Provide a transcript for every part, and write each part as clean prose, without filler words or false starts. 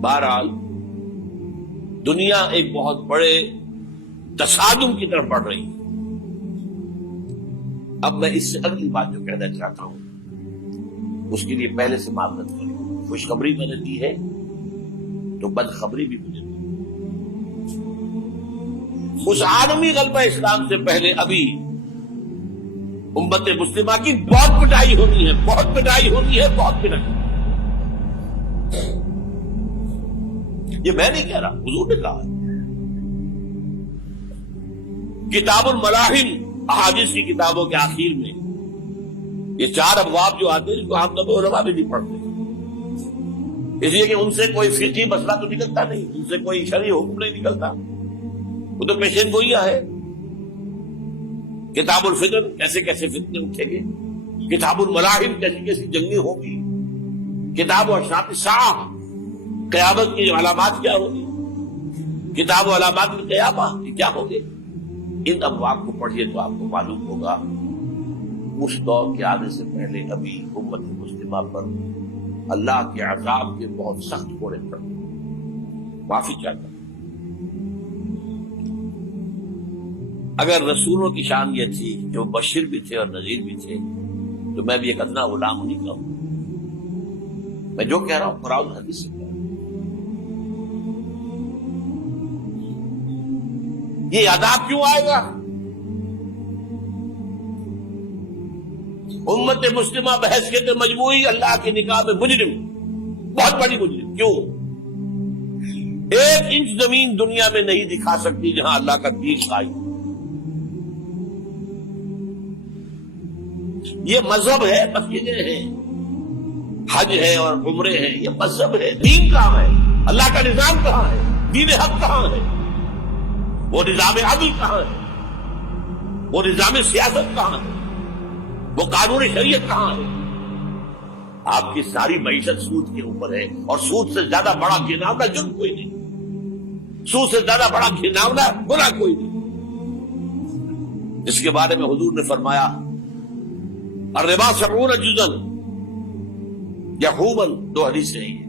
بہرحال دنیا ایک بہت بڑے تصادم کی طرف بڑھ رہی ہے. اب میں اس سے اگلی بات جو کہنا چاہتا ہوں اس کے لیے پہلے سے معذرت کروں. خوشخبری میں نے دی ہے تو بدخبری بھی مجھے دی. اس عالمی غلبہ اسلام سے پہلے ابھی امت مسلمہ کی بہت پٹائی ہونی ہے، بہت پٹائی ہونی ہے، بہت پٹائی. یہ میں نہیں کہہ رہا، حضور نے کہا ہے. کتاب الملاحم احادیث کی کتابوں کے آخر میں یہ 4 ابواب جو آتے ہیں اس کو عام طور پر علماء بھی نہیں پڑھتے، اس لیے کہ ان سے کوئی فقہی مسئلہ تو نکلتا نہیں، ان سے کوئی شرعی حکم نہیں نکلتا، وہ تو پیشین گوئیاں ہے. کتاب الفتن کیسے کیسے فتنے اٹھیں گے، کتاب الملاحم کیسی کیسی جنگیں ہوگی، کتاب اشراط الساعہ قیامت کی علامات کیا ہوگی، کتاب و علامات القیامہ یہ کیا ہوگے. ان ابواب کو پڑھیے تو آپ کو معلوم ہوگا اس دور کے آنے سے پہلے ابھی امت مسلمہ پر اللہ کے عذاب کے بہت سخت کوڑے پڑ. معافی چاہتا ہوں. اگر رسولوں کی شان یہ تھی جو بشیر بھی تھے اور نذیر بھی تھے تو میں بھی ایک ادنا غلام نہیں کہوں. میں جو کہہ رہا ہوں قرآن حدیث سے کہہ رہا ہوں. یہ عذاب کیوں آئے گا؟ امت مسلمہ بحیثیت مجموعی اللہ کی نگاہ میں مجرم، بہت بڑی مجرم. کیوں؟ 1 انچ زمین دنیا میں نہیں دکھا سکتی جہاں اللہ کا دین قائم. یہ مذہب ہے، مسجدیں ہیں، حج ہے اور عمرے ہیں، یہ مذہب ہے. دین کہاں ہے؟ اللہ کا نظام کہاں ہے؟ دین حق کہاں ہے؟ وہ نظام عدل کہاں ہے؟ وہ نظام سیاست کہاں ہے؟ وہ قانون شریعت کہاں ہے؟ آپ کی ساری معیشت سود کے اوپر ہے، اور سود سے زیادہ بڑا گھناؤنا جرم کوئی نہیں، سود سے زیادہ بڑا گھناؤنا گناہ کوئی نہیں. اس کے بارے میں حضور نے فرمایا الربا 70 جزءا یحوما، 2 حدیثیں ہیں.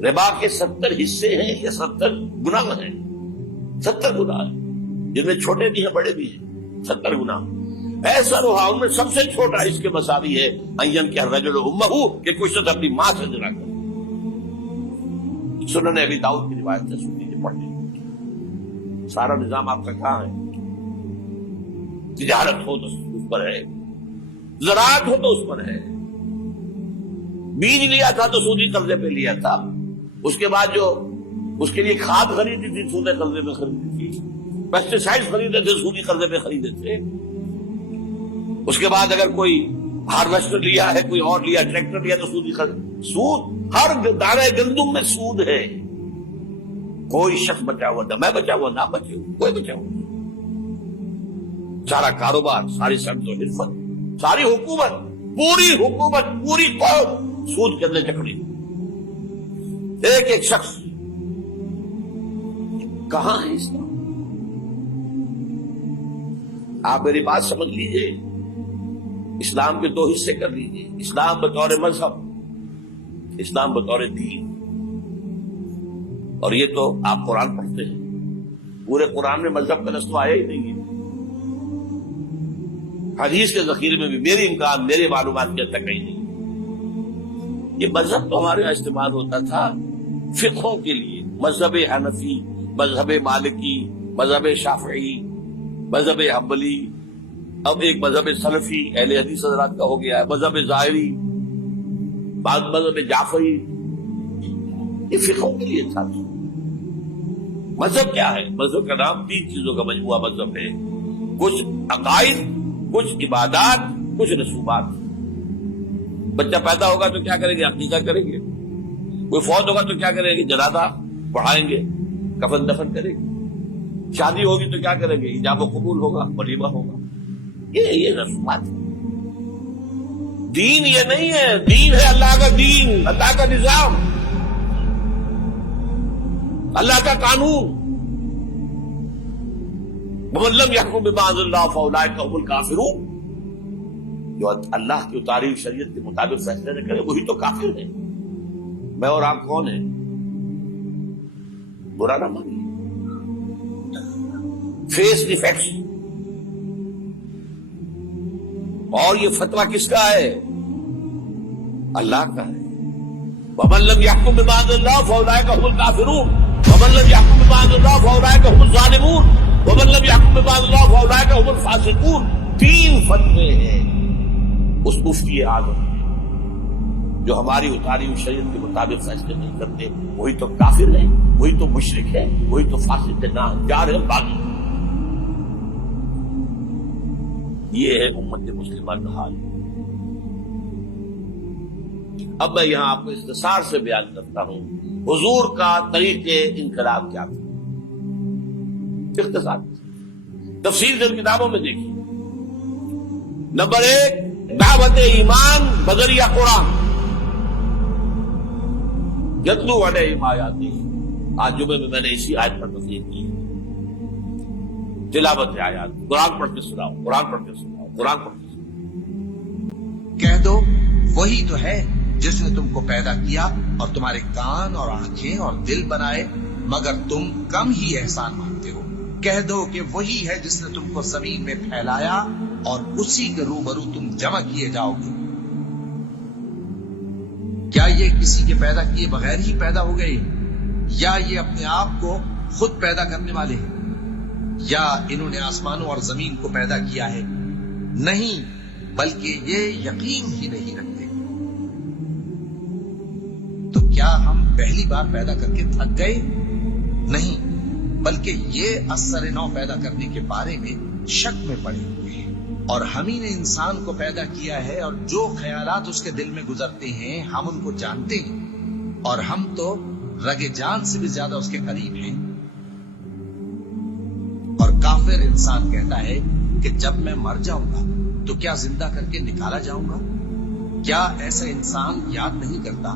ربا کے 70 حصے ہیں یا 70 گناہ ہیں، 70 گناہ ہیں، جن میں چھوٹے بھی ہیں بڑے بھی ہیں. 70 گناہ. ایسا روحا ان میں سب سے چھوٹا اس کے مساوی ہے این کہ الرجل امہ، کہ کوئی شخص اپنی ماں سے زنا کرے. سنن ابی داؤد کی روایت ہے، سن لیجیے پڑھ لیجیے. سارا نظام آپ کا کہاں ہے؟ تجارت ہو تو اس پر ہے، زراعت ہو تو اس پر ہے. بیج لیا تھا تو سودی قرضے پہ لیا تھا، اس کے بعد جو اس کے لیے کھاد خریدی تھی سودی قرضے پہ خریدی تھی، پیسٹی سائڈ خریدے تھے سودی قرضے پہ خریدے تھے. اس کے بعد اگر کوئی ہارویسٹر لیا ہے، کوئی اور لیا، ٹریکٹر لیا تو سودی قرض. سود ہر دانے گندم میں سود ہے. کوئی شخص بچا ہوا نہ میں بچا ہوا نہ بچے ہوا، کوئی بچا ہوا. سارا کاروبار، ساری صنعت و حرفت، ساری حکومت، پوری حکومت، پوری قوم سود کے اندر جکڑی. ایک ایک شخص. کہاں ہے اسلام؟ آپ میری بات سمجھ لیجئے. اسلام کے 2 حصے کر لیجئے. اسلام بطور مذہب، اسلام بطور دین. اور یہ تو آپ قرآن پڑھتے ہیں، پورے قرآن میں مذہب کا لفظ تو آیا ہی نہیں ہے. حدیث کے ذخیرے میں بھی میری امکان، میرے معلومات کے تک کہیں نہیں. یہ مذہب تو ہمارے یہاں استعمال ہوتا تھا فقہوں کے لیے. مذہب حنفی، مذہب مالکی، مذہب شافعی، مذہب حنبلی، اب ایک مذہب سلفی اہل حدیث حضرات کا ہو گیا ہے، مذہب ظاہری، بعض مذہب جعفری. یہ فقہوں کے لیے تھا. مذہب کیا ہے؟ مذہب کا نام 3 چیزوں کا مجموعہ مذہب ہے. کچھ عقائد، کچھ عبادات، کچھ رسومات. بچہ پیدا ہوگا تو کیا کریں گے؟ عقیقہ کریں گے. کوئی فوت ہوگا تو کیا کریں گے؟ جنازہ پڑھائیں گے، کفن دفن کریں گے. شادی ہوگی تو کیا کریں گے؟ ایجاب و قبول ہوگا، ولیمہ ہوگا. یہ رسومات. دین یہ نہیں ہے. دین ہے اللہ کا دین، اللہ کا نظام، اللہ کا قانون. وَمَن لَّمْ يَحْكُم بِمَا أَنزَلَ اللَّهُ فَأُولَٰئِكَ هُمُ الْكَافِرُونَ. جو اللہ کی اتاری شریعت کے مطابق فیصلے نہ کرے وہی تو کافر ہے. میں اور آپ کون ہیں؟ برا نہ مانیے. فیس دی فیکٹس. اور یہ فتویٰ کس کا ہے؟ اللہ کا ہے. وَمَن لَّمْ يَحْكُم بِمَا أَنزَلَ اللَّهُ فَأُولَٰئِكَ هُمُ الْكَافِرُونَ وَمَن لَّمْ يَحْكُم بِمَا أَنزَلَ اللَّهُ فَأُولَٰئِكَ هُمُ الظَّالِمُونَ وَمَن لَّمْ يَحْكُم بِمَا أَنزَلَ اللَّهُ فَأُولَٰئِكَ هُمُ الْفَاسِقُونَ. 3 فتوے ہیں اس مفتی اعظم جو ہماری اتاری ہوئی شریعت کے مطابق فیصلے نہیں کرتے. وہی تو کافر ہے, وہی تو مشرک ہے, وہی تو فاسق ناہنجار ہے, باغی. یہ ہے امت مسلمہ کا حال. اب میں یہاں آپ کو اختصار سے بیان کرتا ہوں حضور کا طریقے انقلاب کیا تھا. اختصار تفصیل سے کتابوں میں دیکھیے. نمبر 1, دعوت ایمان بذریعہ قرآن. یتلو علیہم آیاتہ. آج جمعے میں نے اسی آیت پر تفصیل کی. تلاوت آیات, قرآن پڑھ کے سناؤ, قرآن پڑھ کے سناؤ, قرآن پڑھ کے سناؤ. کہہ دو وہی تو ہے جس نے تم کو پیدا کیا اور تمہارے کان اور آنکھیں اور دل بنائے, مگر تم کم ہی احسان مانتے ہو. کہہ دو کہ وہی ہے جس نے تم کو زمین میں پھیلایا اور اسی کے روبرو تم جمع کیے جاؤ گے. کیا یہ کسی کے پیدا کیے بغیر ہی پیدا ہو گئے, یا یہ اپنے آپ کو خود پیدا کرنے والے ہیں, یا انہوں نے آسمانوں اور زمین کو پیدا کیا ہے؟ نہیں, بلکہ یہ یقین ہی نہیں رکھتے. تو کیا ہم پہلی بار پیدا کر کے تھک گئے؟ نہیں, بلکہ یہ اثر نو پیدا کرنے کے بارے میں شک میں پڑے ہوئے ہیں. اور ہم ہی نے انسان کو پیدا کیا ہے, اور جو خیالات اس کے دل میں گزرتے ہیں ہم ان کو جانتے ہیں, اور ہم تو رگ جان سے بھی زیادہ اس کے قریب ہیں. اور کافر انسان کہتا ہے کہ جب میں مر جاؤں گا تو کیا زندہ کر کے نکالا جاؤں گا؟ کیا ایسا انسان یاد نہیں کرتا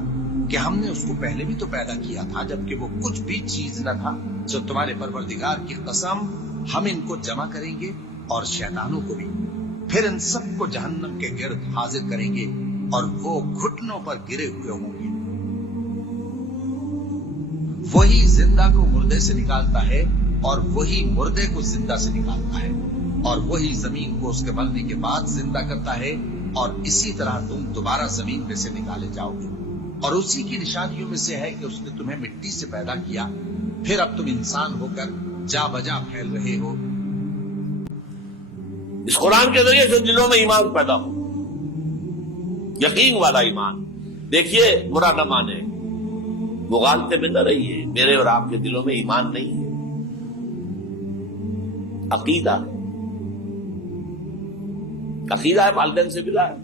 کہ ہم نے اس کو پہلے بھی تو پیدا کیا تھا جبکہ وہ کچھ بھی چیز نہ تھا؟ جو تمہارے پروردگار کی قسم ہم ان کو جمع کریں گے اور شیطانوں کو بھی, پھر ان سب کو جہنم کے گرد حاضر کریں گے اور وہ گھٹنوں پر گرے ہوئے ہوں گے. وہی زندہ کو مردے سے نکالتا ہے اور وہی مردے کو زندہ سے نکالتا ہے, اور وہی زمین کو اس کے مرنے کے بعد زندہ کرتا ہے, اور اسی طرح تم دوبارہ زمین میں سے نکالے جاؤ گے. اور اسی کی نشانیوں میں سے ہے کہ اس نے تمہیں مٹی سے پیدا کیا, پھر اب تم انسان ہو کر جا بجا پھیل رہے ہو. اس قرآن کے ذریعے سے دلوں میں ایمان پیدا ہو, یقین والا ایمان. دیکھیے, برا نہ مانے, مغالطے میں نہ رہیے. میرے اور آپ کے دلوں میں ایمان نہیں ہے, عقیدہ ہے, والدین سے ملا ہے.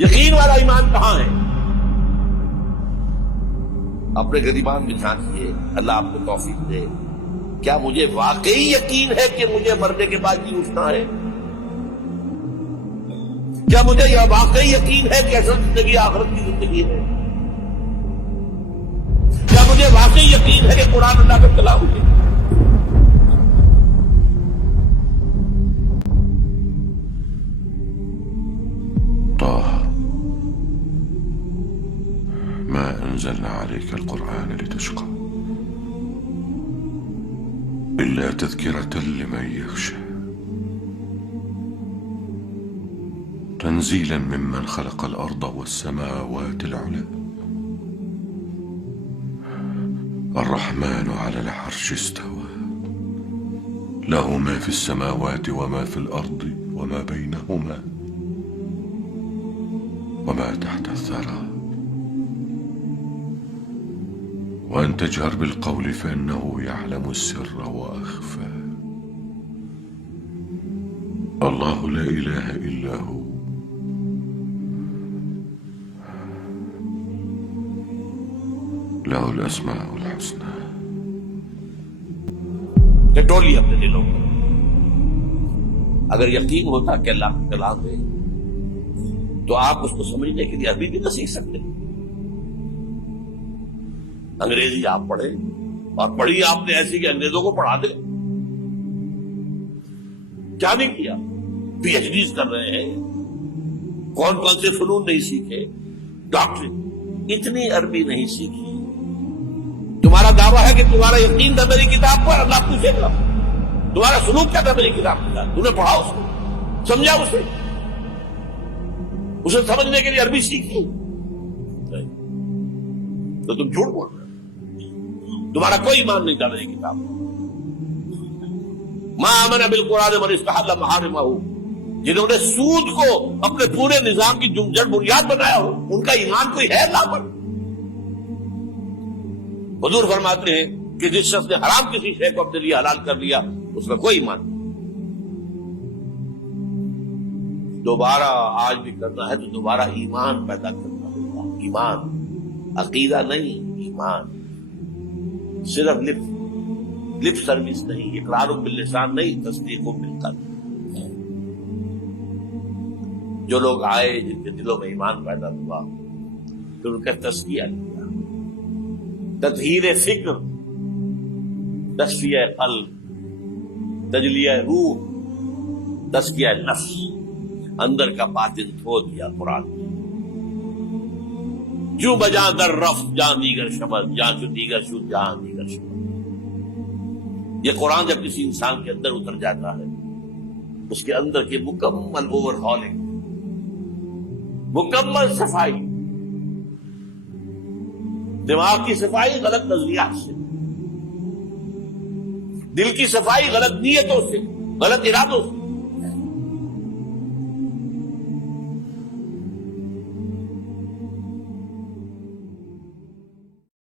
یقین والا ایمان کہاں ہے؟ اپنے غریبان میں جھانکیے, اللہ آپ کو توفیق دے. کیا مجھے واقعی یقین ہے کہ مجھے مرنے کے بعد جی اٹھنا ہے؟ کیا مجھے یہ واقعی یقین ہے کہ اصل زندگی آخرت کی زندگی ہے؟ کیا مجھے واقعی یقین ہے کہ قرآن اللہ کا کلام ہے؟ ما أنزلنا عليك القرآن لتشقى إلا تذكرة لمن يخشى تنزيلا ممن خلق الأرض والسماوات العلى الرحمن على العرش استوى له ما في السماوات وما في الأرض وما بينهما وما تحت الثرى وأن تجهر بالقول فإنه يعلم السر وأخفى الله لا إله إلا هو له الأسماء الحسنى. ٹٹولی اپنے دلوں کو. اگر یقین ہوتا کہ اللہ کا کلام ہے تو آپ اس کو سمجھنے کے لیے ابھی بھی نہ سیکھ سکتے. انگریزی آپ پڑھیں, اور پڑھی آپ نے ایسی کہ انگریزوں کو پڑھا دے. کیا نہیں کیا؟ پی ایچ ڈیز کر رہے ہیں, کون کون سے فنون نہیں سیکھے, ڈاکٹری, اتنی عربی نہیں سیکھی دعویٰ ہے کہ تمہارا یقین تھا میری کتاب پر، اللہ پوچھے گا تمہارا سلوک کیا تھا میری کتاب کے ساتھ، تم نے پڑھا اس کو، سمجھا اسے سمجھنے کے لیے عربی سیکھی؟ تو تم جھوٹ بول رہے ہو، تمہارا کوئی ایمان نہیں تھا میری کتاب پر۔ ما آمن بالقرآن من استحل محارمہ، جنہوں نے سود کو اپنے پورے نظام کی جڑ بنیاد بنایا ہو، ان کا ایمان کوئی ہے اللہ پر؟ حضور فرماتے ہیں کہ جس شخص نے حرام کسی شے کو اپنے لیے حلال کر لیا اس کا کوئی ایمان نہیں۔ دوبارہ آج بھی کرنا ہے تو دوبارہ ایمان پیدا کرنا ہوگا، ایمان، عقیدہ نہیں، ایمان، صرف لپ سروس نہیں، اقرار باللسان نہیں، تصدیق بالقلب۔ جو لوگ آئے جن کے دلوں میں ایمان پیدا ہوا پھر ان کا تزکیہ کیا، تطہیر فکر، تصفیہ قلب، تجلیہ روح، تزکیہ نفس، اندر کا باطن دھو دیا قرآن نے۔ جو بجا در رفت جہاں دیگر شبد، جہاں جو دیگر شد جہاں دیگر شبد۔ یہ قرآن جب کسی انسان کے اندر اتر جاتا ہے، اس کے اندر کی مکمل اوور ہالنگ، مکمل صفائی، دماغ کی صفائی غلط نظریات سے، دل کی صفائی غلط نیتوں سے، غلط ارادوں سے،